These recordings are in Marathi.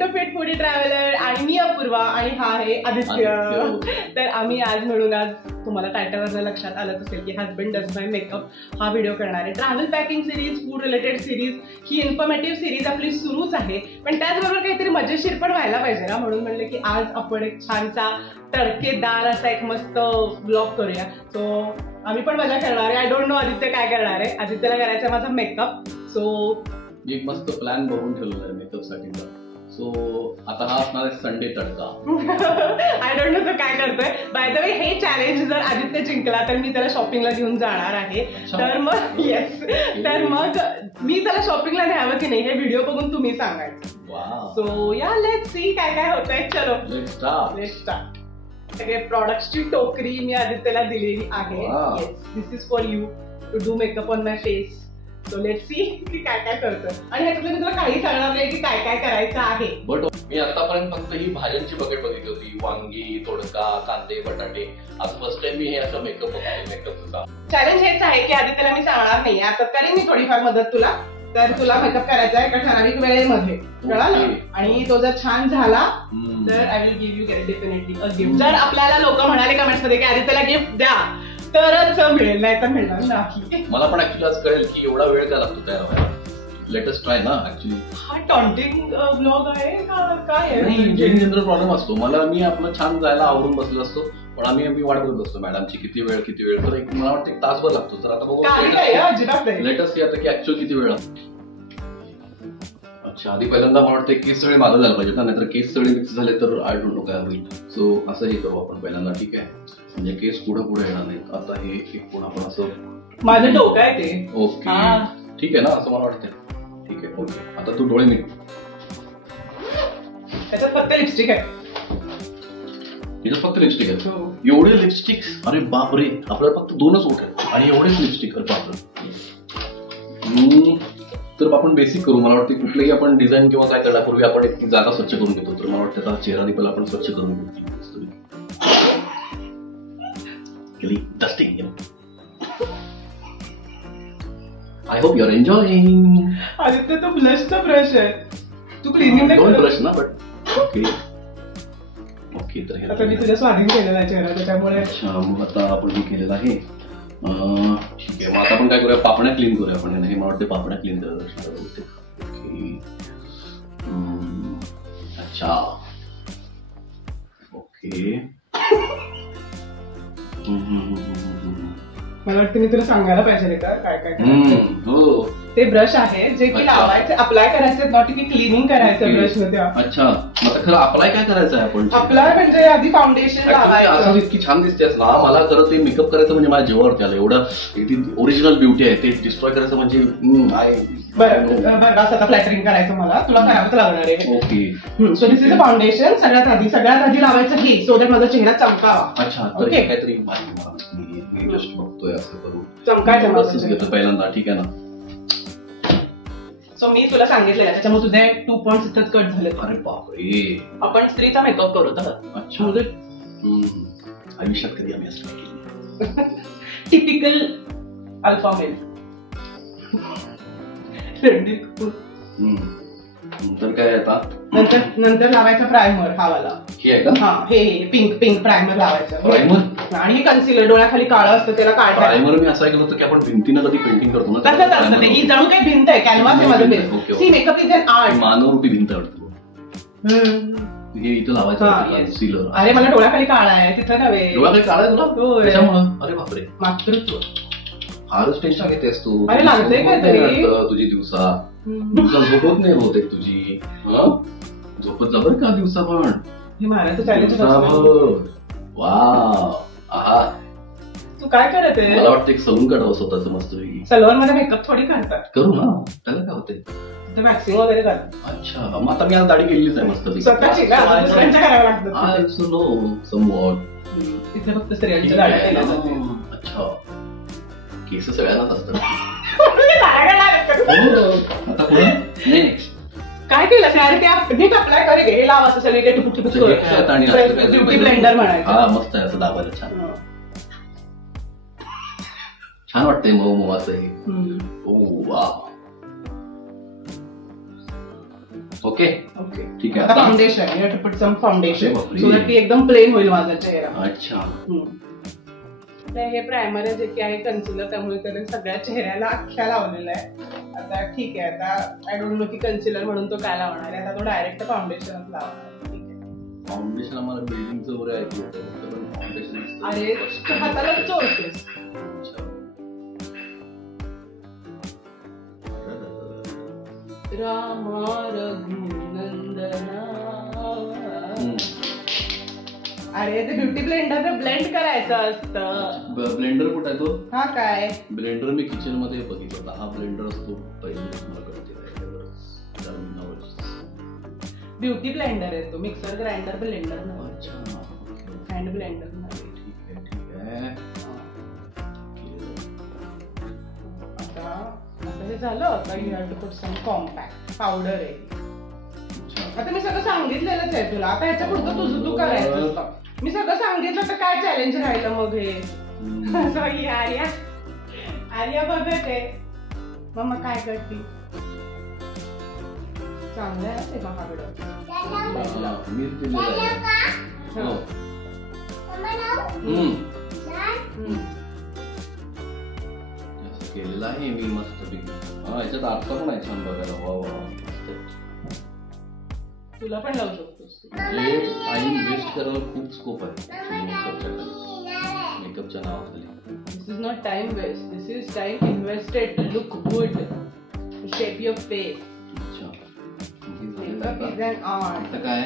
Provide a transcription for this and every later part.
टू फिट फूडी ट्रॅव्हलर आणि मी अपूर्वा आणि हा आहे आदित्य. तर आम्ही आज मिळून आज तुम्हाला टायटलवर लक्षात आलंच असेल की हजबंड डज माय मेकअप हा व्हिडिओ करणार आहे. Travel packing series, food related series, ही इन्फॉर्मेटिव्ह सिरीज आपली सुरूच आहे, पण त्याचबरोबर काहीतरी मजेशीर पण व्हायला पाहिजे ना, म्हणून म्हणलं की आज आपण एक छानसा तडकेदार असा एक मस्त ब्लॉग करूया. सो आम्ही पण मजा करणार आहे. आय डोंट नो आदित्य काय करणार आहे. आदित्यला करायचा माझा मेकअप. सो एक मस्त प्लॅन बघून ठेवलेला आहे मेकअप साठीचा. सो आता हा असणार आहे Sunday tadka. I don't know तो काय करतोय. बाय द वे हे चॅलेंज जर आदित्य जिंकला तर मी त्याला शॉपिंगला घेऊन जाणार आहे. तर मग येस, तर मग मी त्याला शॉपिंगला न्यावं की नाही हे व्हिडिओ बघून तुम्ही सांगायचं. सो या लेट्स सी काय काय होतंय. चलो लेट्स स्टार्ट. सगळे प्रॉडक्ट्सची टोकरी मी आदित्यला दिलेली आहे. Yes, this is for you to do makeup on my face. So let's see की काय काय करतोय. आणि ह्याच्यातलं मी तुला काही सांगणार नाही की काय काय करायचं आहे. बट मी आतापर्यंत फक्त ही भाज्यांची बकेट बघितली होती, वांगी, तोडका, कांदे, बटाटे. आज फर्स्ट टाइम मी हे असं मेकअपचा चॅलेंज हेच आहे की आदित्यला मी सांगणार नाही. आता करेन मी थोडीफार मदत तुला. तर तुला मेकअप करायचा आहे एका ठराविक वेळेमध्ये, कळलं. आणि तो जर छान झाला तर I will give you definitely a gift. जर आपल्याला लोक म्हणाले कमेंट्स मध्ये की आदित्यला गिफ्ट द्या तरच मिळेल, नाही तर मिळणार नाही. मला पण ऍक्च्युली आज कळेल की एवढा वेळ काय लागतो तयार व्हायला. लेटेस्ट ट्राय ना. ऍक्च्युली हा टॉन्टिंग ब्लॉग आहे का काय आहे. नाही, जनरल प्रॉब्लेम असतो मला. मी आपलं छान जायला आवरून बसलो असतो, पण आम्ही वाट बघत असतो मॅडमची किती वेळ. तर एक मला वाटतं एक तासभर लागतो. तर आता बघू लेटेस्ट आता की ऍक्च्युअल किती वेळ. अच्छा, आधी पहिल्यांदा मला वाटतं केस सगळे मागं झालं पाहिजे ना, नाहीतर केस सगळे मिक्स झाले तर आय डोंट नो काय होईल. सो असं हे करू आपण पहिल्यांदा, ठीक आहे. म्हणजे केस पुढे येणार नाहीत. आता हे एक कोण आपण असं माझं डोकं आहे ते. ओके ठीक आहे ना, असं मला वाटतं. ठीक आहे, ओके. आता तू डोळे मिट. त्याच्यात फक्त लिपस्टिक आहे. तिथं फक्त लिपस्टिक आहे. एवढे लिपस्टिक? अरे बापरे, आपल्याला फक्त 2च ओठ आहेत आणि एवढेच लिपस्टिक. अरे बापरे. तर आपण बेसिक करू. मला वाटतं कुठलेही आपण डिझाईन किंवा काय करण्यापूर्वी आपण एक जागा स्वच्छ करून घेतो. तर मला वाटतं आता चेहरा दिपला आपण स्वच्छ करून घेतो. I hope you are enjoying. Aditya तो ब्लशचा ब्रश आहे. तू क्लिनिंग डोंट ब्रश ना, बट ओके ओके. तर आता मी तुझ्या स्वाधीन केलेला आहे चेहरा, त्याच्यामुळे. अच्छा, मग आता आपण हे केलेलं आहे. ठीक आहे, मग आता आपण काय करूया, पापण्या क्लीन करूया आपण. हे मला वाटते पापण्या क्लीन करायला. ओके, अच्छा ओके. मला वाटतं मी तुला सांगायला पाहिजे का काय काय. हो, ते ब्रश आहे जे की लावायचे, अप्लाय करायचे, नॉट की क्लिनिंग करायचं ब्रश मध्ये. अच्छा, मग खरं अप्लाय काय करायचं आहे आपण. अप्लाय म्हणजे आधी फाउंडेशन लावायचं. इतकी छान दिसतेस ना, मला खरं ते मेकअप करायचं म्हणजे माझ्या जीवावरती आलं. एवढं ओरिजिनल ब्युटी आहे, ते डिस्ट्रॉय करायचं म्हणजे बरं आता फ्लॅटरिंग करायचं मला तुला करावंच लागणार आहे. Okay, so this is a foundation. सगळ्यात आधी लावायचं हे, सो दॅट माझा चेहरा चमकावा. अच्छा, तर काहीतरी मी जस्ट बघतोय असं करू. चमकायचं घेतो पहिल्यांदा, ठीक आहे ना. सो मी तुला सांगितलेलं त्याच्यामुळे तुझे 2 पॉइंट्स इथंच कट झाले. अरे बापरे, आपण स्त्रीचा मेकअप करत आहोत. अच्छा, आयुष्यात कधी आम्ही असं केलं. Typical alpha male. तर काय आता नंतर लावायचा प्रायमर. हा वाला हे आहे का. हा, हे पिंक प्रायमर लावायचं. प्रायमर आणि कन्सिलर डोळ्याखाली काळं असतं त्याला काढ. प्रायमर मी असं ऐकलं होतं की आपण भिंतीनं कधी पेंटिंग करतो ना, तसंच असतं ते. ही जणू काही भिंत आहे, कॅनव्हास आहे माझं face. See makeup is an art. मानवरूपी भिंत वाटतो. हे इथं लावायचं कन्सिलर. अरे मला डोळ्याखाली काळा आहे, तिथं नव्हे. डोळ्याखाली काळा आहे तुला त्याच्यामुळं. अरे बापरे, मातृत्व. फारच टेन्शन घेतेस तू. अरे लागतंय काय तरी तुझी दिवसा झोपत नाही होते तुझी. झोपत जा बरं का दिवसा पण. हे महाराज चॅलेंज. वाव, आहा. तू काय करत आहे. मला वाटतं एक सलून काढावं स्वतःच मस्त. सलवार मध्ये मेकअप थोडी करतात. करू ना, त्याला काय होते. वॅक्सिंग वगैरे करतात. अच्छा, मग आता मी आज दाढी केलीच आहे मस्त. स्वतःची करावं लागतं. तिथे फक्त स्त्रियांच्या दाढी केल्या जाते. अच्छा, केस सगळ्यांनाच असतात. आता पुढे नेक्स्ट काय केलं नीट अप्लाय करे. हे लाव असं सगळे ब्युटी ब्लेंडर म्हणायचं. हा, मस्त आहे असं दाबायला. छान छान वाटतंय मऊ मऊ असं हे. ओ वा, ओके ओके ठीक आहे. आता foundation, you have to put some foundation बापरे. सो दॅट ती एकदम प्लेन होईल माझा चेहरा. अच्छा तर हे प्रायमर जे की आहे कन्सिलर, त्यामुळे त्याने सगळ्या चेहऱ्याला अख्ख्या लावलेलं आहे. आता ठीक आहे, आता आय डोंट नो की कन्सिलर म्हणून तो काय लावणार आहे, आता तो डायरेक्ट फाउंडेशनच लावणार आहे. ठीक आहे. फाउंडेशन आम्हाला बिल्डिंगचं वगैरे ऐकलं होतं, फाउंडेशन अरे हातालाच चोळतेस. रामा रघुनंदना. अरे ते ब्युटी ब्लेंडर ब्लेंड करायचं असतं. ब्लेंडर कुठं आहे तो? हा काय ब्लेंडर मी किचन मध्ये बघितला होता. हा ब्लेंडर असतो पहिले मला कळते ब्युटी ब्लेंडर आहे तो, मिक्सर ग्राइंडर ब्लेंडर नाही. अच्छा हँड ब्लेंडर नाही. ठीक आहे ठीक आहे. आता हे झालं. आता you have to put some compact powder आहे. आता मी सगळं सांगितलेलंच आहे तुला. आता ह्याच्या पुढचं तुझं तू करायचं असतं. मी सगळं सांगितलं तर काय चॅलेंज राहिलं मग हे. सॉरी आर्या, आर्या बघत आहे मम्मा काय करते. चांगलं आहे ते महागडं. केलेला आहे मी मस्त पैकी. हा याच्यात अर्थ पण आहे छान बघायला. वा वा तुला पण लावू शकतोस. म्हणजे टाइम वेस्ट करायला खूप स्कोप आहे मेकअपच्या नावाखाली. This is not time waste, this is time invested to look good, to shape your face. अच्छा मेकअप इज एन आर्ट. आता काय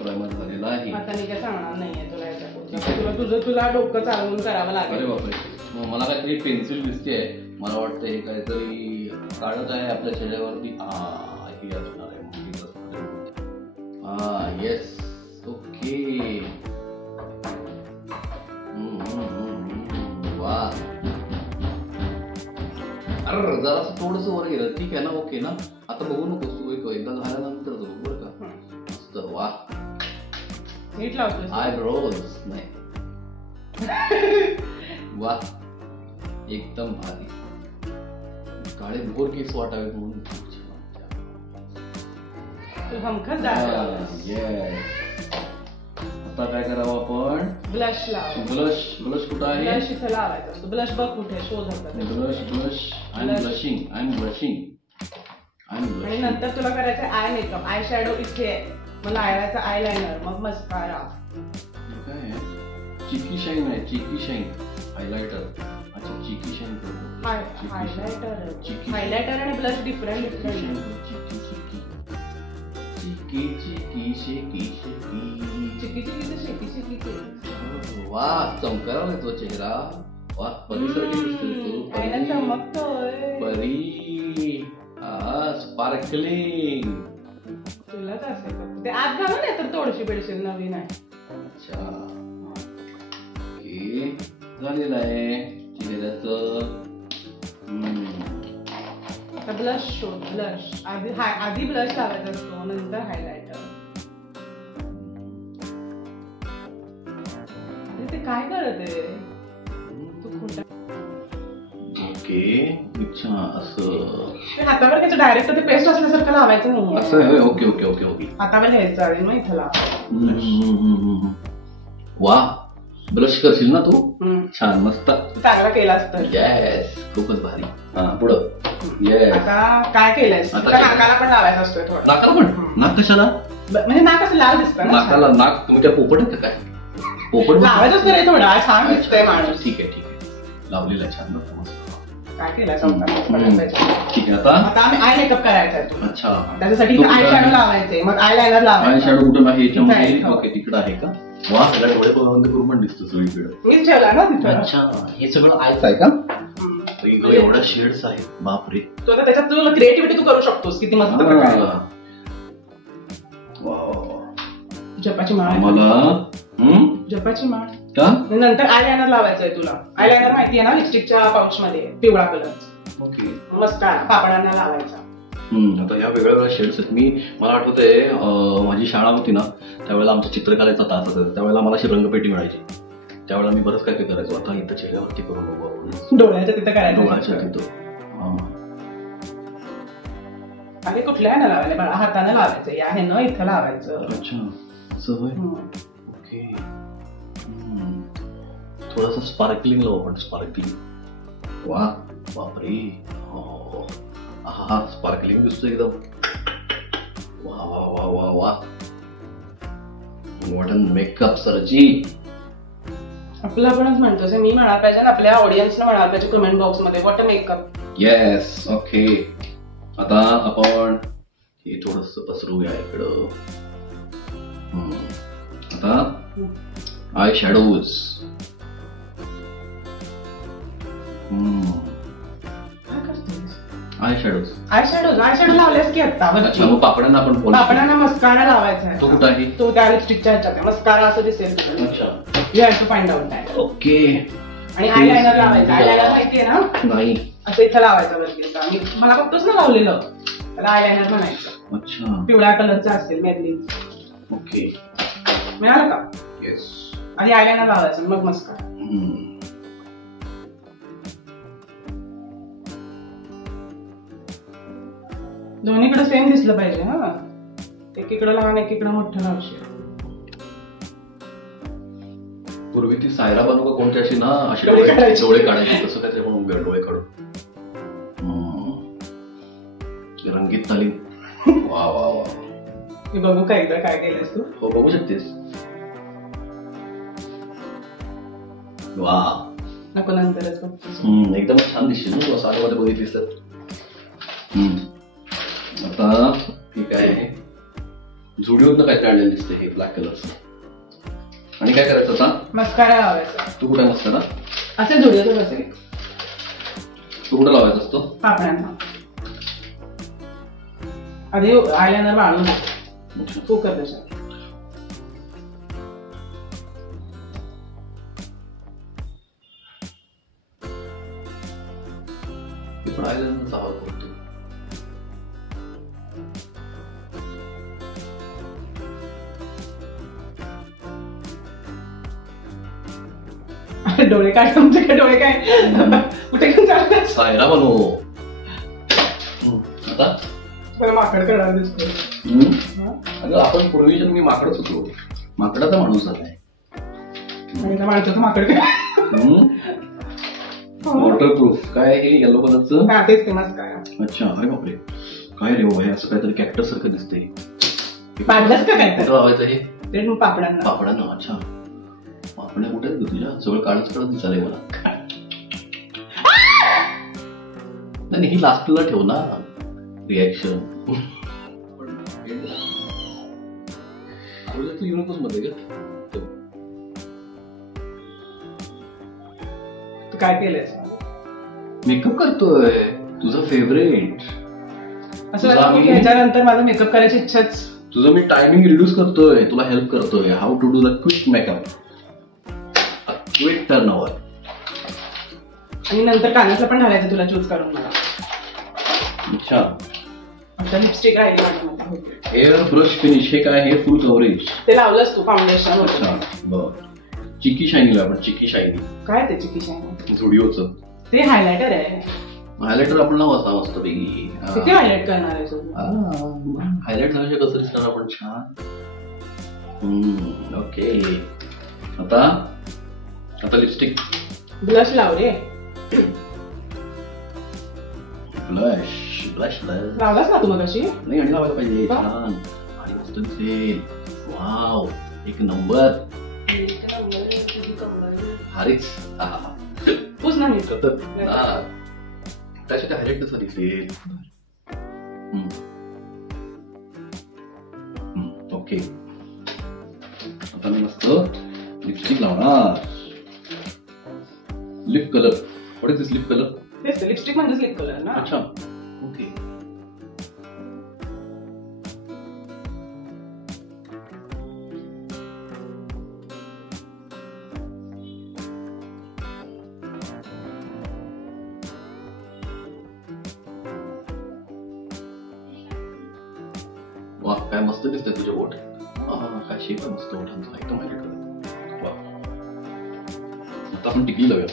प्रायमर झालेला आहे. आता मी काय सांगणार नाहीये तुला याच्यापुढे. तुला डोकं चालवून करावं लागेल. अरे बापरे, मला काहीतरी पेन्सिल दिसते. मला वाटतं हे काहीतरी काढत आहे आपल्या चेहऱ्यावरती. हे असणार आहे. Yes okay. वा अरे जरासं थोडस वर गेलं. ठीक आहे ना, ओके ना. आता बघू नकोस तू, एकदा झाल्यानंतर बघू बरं का. मस्त. वा नीट लावतोस. आयब्रोज नाही. वा एकदम भारी. काळे भोर केस वाटावेत म्हणून हमखास. आता काय करावं आपण? ब्लश लाव. ब्लश कुठं आहे? ब्लश इथे लावायचा असतो. ब्लश बघ कुठे शोध होता. Blush I am blushing. आणि नंतर तुला करायचं आय मेकअप. आय शॅडो इथे आहे, मग लावायचं आय लायनर, मग मस्कारा. काय चिकी शाईन आहे? चिकी शाईन हायलायटर. अच्छा चिकी शाईन हायलायटर आणि ब्लश डिफरंट. वा चमकारा तो चेहरा. वा परीसारखी दिसते. चमकतोय परी. स्पार्कलिंग. तुलाच असेल ते आत घालून नाही तर तोडशी बेडशील नवीन आहे. अच्छा ओके झालेलं आहे चेहऱ्याचं. आता ब्लश शोध. ब्लश आधी ब्लश लावायचा असतो, नंतर हायलायटर. ते काय करत आहे तू खोटा. ओके अच्छा असं हातावर घ्यायचं डायरेक्ट. ते पेस्ट असल्यासारखं लावायचं नाही असं. ओके ओके ओके ओके हातावर घ्यायचं आणि मग इथं लाव. वा ब्रश करशील ना तू? छान मस्त चांगला केलास तर. येस खूपच भारी. हा पुढं. येस आता काय केलंयस? नाकाला पण लावायचं असतोय थोडं. नाकाला पण? नाक कशाला? म्हणजे नाक असं लाल दिसतं नाकाला. नाक तुम्ही काय पोपट आहे का काय? पोपट लावायचं असतं थोडा. छान दिसतंय माणूस. ठीक आहे लावलेला छान मस्त. काय केलंय ठीक आहे. आता आम्ही आय मेकअप करायचा आहे तुला. अच्छा त्याच्यासाठी आय शॅडो लावायचंय, मग आय लायनर लावायचं. आय शॅडो कुठं आहे याच्यामध्ये? ओके तिकडं आहे का? वा सगळ्या डोळे बंद करून पण दिसतो सगळीकडे. मीच ठेवला ना तिथं. अच्छा हे सगळं आयच आहे का? एवढ्या शेड्स आहेत बापरे. तुला त्याच्यात तुला क्रिएटिव्हिटी तू करू शकतोस. किती मस्त प्रकारे. जपाची माळ. मला जपाची माळ का? नंतर आय लायनर लावायचंय तुला. आय लायनर माहितीये ना लिपस्टिकच्या पाऊच मध्ये पिवळा कलर. ओके मस्कारा पापडांना लावायचा. आता ह्या वेगळ्या वेगळ्या शेड्स आहेत. मला आठवतंय माझी शाळा होती ना त्यावेळेला आमचा चित्रकलेचा तास असायचा. त्यावेळेला मला अशी रंगपेटी मिळायची. त्यावेळेला मी बरंच काय काय करायचो. आता इथं चेहऱ्यावरती करून बघू आपण. डोळ्याच्या तिथं करायचं. डोळ्याच्या तिथं. अरे कुठल्या ह्यानं लावायला बाळा, हाताने लावायचं, या ह्यानं इथं लावायचं. अच्छा सवय. ओके. थोडासा स्पार्कलिंग लावू आपण. स्पार्कलिंग. वा बापरे. हो हा स्पार्कलिंग दिसतो एकदम. वा वा वा वा वा. व्हॉट अन मेकअप सरजी. आपलं आपणच म्हणतोस, मी म्हणायला पाहिजे आपल्या ऑडियन्सला म्हणायला पाहिजे कमेंट बॉक्स मध्ये what a makeup. Yes. Okay. आता आपण हे थोडस पसरूया इकडं. आता आय शॅडोज. आय शॅडो लावलेस की आता. अच्छा मग पापड्यांना आपण पापड्यांना मस्कारा लावायचा आहे. तो कुठं आहे? तो त्या लिपस्टिकच्या ह्याच्यात आहे. मस्कारा असं दिसेल. अच्छा you have to find out that. Okay. आणि आयलायनर लावायचं. आयलायनर माहितीये ना? नाही. असं इथं लावायचं वरती. मला फक्तच ना लावलेलं, त्याला आयलायनर म्हणायचं. अच्छा. पिवळ्या कलरचं असेल मेदली. ओके. मिळालं का? येस. आणि आयलायनर लावायचं मग मस्कारा. दोन्हीकडे सेम दिसलं पाहिजे. हा एकीकडे लहान एकीकडे मोठं लावशील. पूर्वी ती सायरा बनू का कोणती अशी ना, अशी डोळे काढायची. तसं काय ते म्हणून डोळे काढून रंगीत तालीम. वा वा वा. हे बघू का एकदा काय केलंस तू? हो बघू शकतेस. वा नको नंतरच बघ. एकदम छान दिसशील ना तू साडीमध्ये बघितलीस तर. आता ठीक आहे. झुडिओतनं काय काढलेलं दिसतंय हे ब्लॅक कलरचं. आणि काय करायचं आता? मस्कारा लावायचा. तू कुठे मस्कारा? असे झुडिओतच असेल. तू कुठं लावायचा असतो? पापड्यांना. आधी आयलायनर वाळून तू कर त्याच्यात. ते पण आयलायनरचा आवाज करतो. डोळे काय तुमचे डोळे काय कुठे घेऊन चालतात? सायरा बनव. आता माकड करणार दिसतो. अगं आपण पूर्वीच्या मी माकडच होतो. माकडाचा माणूस आहे. माणसाचं माकड वॉटरप्रूफ. काय हे येलो कलरचं? तेच फेमस काय. अच्छा. अरे बापरे. काय रे बाबा, असं काहीतरी कॅक्टर सारखं दिसतंय. बांधलंच का काय? कुठं लावायचं हे? ते पापडांना. पापडांना. अच्छा. पापड्या कुठे आहेत तुझ्या? सगळं काळच काढत दिसायलंय मला. नाही ही लास्टला ठेव ना रिॲक्शन. युनिकोस मध्ये का तू काय केलंयस? मेकअप करतोय. तुझा फेवरेट. असं ह्याच्यानंतर माझा मेकअप करायची इच्छाच. तुझं मी टायमिंग रिड्यूस करतोय. तुला हेल्प करतोय. How to do the quick makeup. Quick turn over. आणि नंतर कानातलं पण घालायचं तुला चूज करून मला. अच्छा. आता लिपस्टिक आहे. Hair brush finish. हे काय? हे फुल कव्हरेज. ते लावलंस तू फाउंडेशन. अच्छा बर. चिकी शायनी लाव आपण. चिकी शायनी. काय ते चिकी शायनी? झुडिओचं ते हायलायटर आहे. हायलायटर आपण लावू असा मस्त पैकी. किती हायलाइट करणार आहे तू? हायलाइट झाल्याशिवाय कसं दिसणार आपण छान. ओके. आता लिपस्टिक. ब्लश लाव रे. ब्लश लावलास ना तू मग अशी? नाही आणि लावायला पाहिजे. छान आणि मस्त दिसेल. वाव एक नंबर. हारीच. पूस ना मी त्याच्यात हायलाइट कसं दिसेल. ओके. आता मी मस्त लिपस्टिक लावणार. Lip colour. What is this lip colour? तेच लिपस्टिक म्हणजे लिप कलर ना. अच्छा. ओके. वा काय मस्त दिसतंय तुझे बोट. काय शेप आहे मस्त बोटांचा. एकदम हायलाइट करत. वा. आता आपण टिकली लावूया.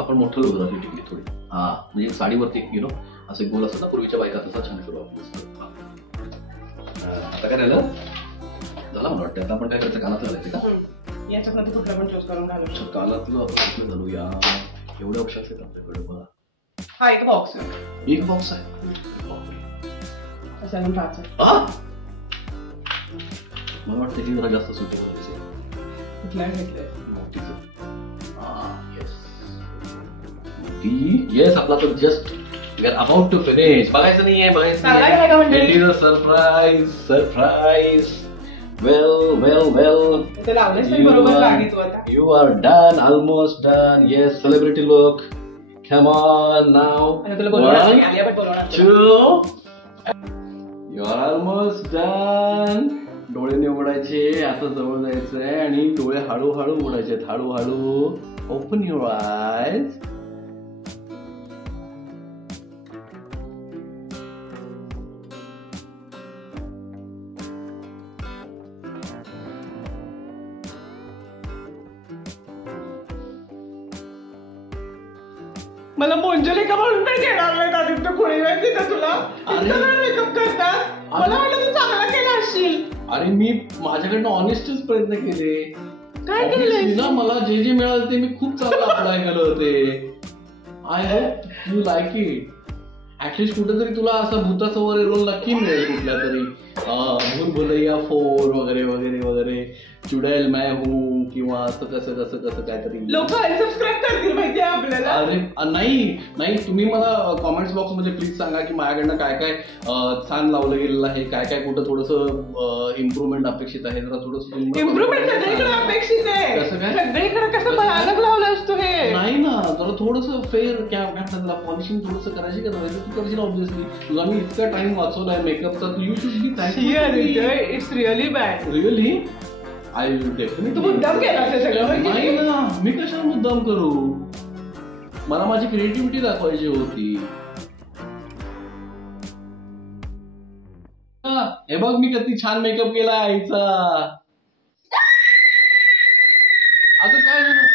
आपण मोठं लोक जातो टिकली थोडी. हा म्हणजे साडीवरती असे गोल असतात ना पूर्वीच्या बायका, तसा छान करू आपण. आता काय राहिलं झालं मला वाटतं. आता आपण काय करायचं, कानातलं घालायचं का? याच्यामध्ये कुठलं पण चूज करून घालू. कानातलं घालूया. एवढे ऑप्शन्स आहेत आपल्याकडे. बघा हा एक बॉक्स आहे. एक बॉक्स आहे. मला वाटतं की जरा जास्त सुटेबल दिसेल. कुठल्या घेतलंय? येस आपला तर just we are about to finish. बघायचं नाहीये, बघायचं नाहीये. It is a surprise. Surprise. Well well well. ते लावलेच नाही बरोबर जागी तू आता. You are done. Almost done. Yes celebrity look. Come on now. तुला बोलवणार आलिया भट बोलवणार. 2 यू आर ऑलमोस्ट डन. डोळे निवडायचे. आता जवळ जायचंय आणि डोळे हळूहळू उघडायचे. हळूहळू. ओपन युअर आयज. मला मोंजलिका म्हणून नाही घेणार नाही आदित्य कोणी माहिती का तुला. मेकअप करतात. मला वाटलं तू चांगला केला असशील. अरे मी माझ्याकडनं ऑनेस्टच प्रयत्न केले. काय केलंय ना, मला जे जे मिळालं ते मी खूप चांगलं अप्लाय केलं होते. I hope you like it. At least कुठेतरी तुला असा भूताचा वगैरे रोल नक्की मिळेल कुठल्या तरी. भूल भुलैया 4 वगैरे वगैरे वगैरे. चुड़ैल मैं हूँ किंवा असं कसं कसं कसं काहीतरी. लोक अनसबस्क्राईब करतील माहिती आहे आपल्याला. अरे नाही तुम्ही मला कॉमेंट्स बॉक्स मध्ये प्लीज सांगा की माझ्याकडनं काय काय छान लावलं गेलेलं आहे, काय काय कुठं थोडंसं इम्प्रुव्हमेंट अपेक्षित आहे. जरा थोडंसं इम्प्रुव्हमेंट सगळीकडे अपेक्षित आहे. कसं काय सगळीकडे कसं भयानक लावलं असतो हे. नाही ना, जरा थोडंसं फेअर कॅमेरा पॉलिशिंग थोडंसं करायची का नाही. तू करशील ऑब्व्हियसली. तुला मी इतका टाइम वाचवलाय मेकअपचा. You should be thank you. It's really bad. Really I will definitely. तू मुद्दाम केला ते सगळं. नाही ना, मी कशाला मुद्दाम करू. मला माझी क्रिएटिव्हिटी दाखवायची होती. हे बघ मी किती छान मेकअप केला आईचा. अगं काय झालं.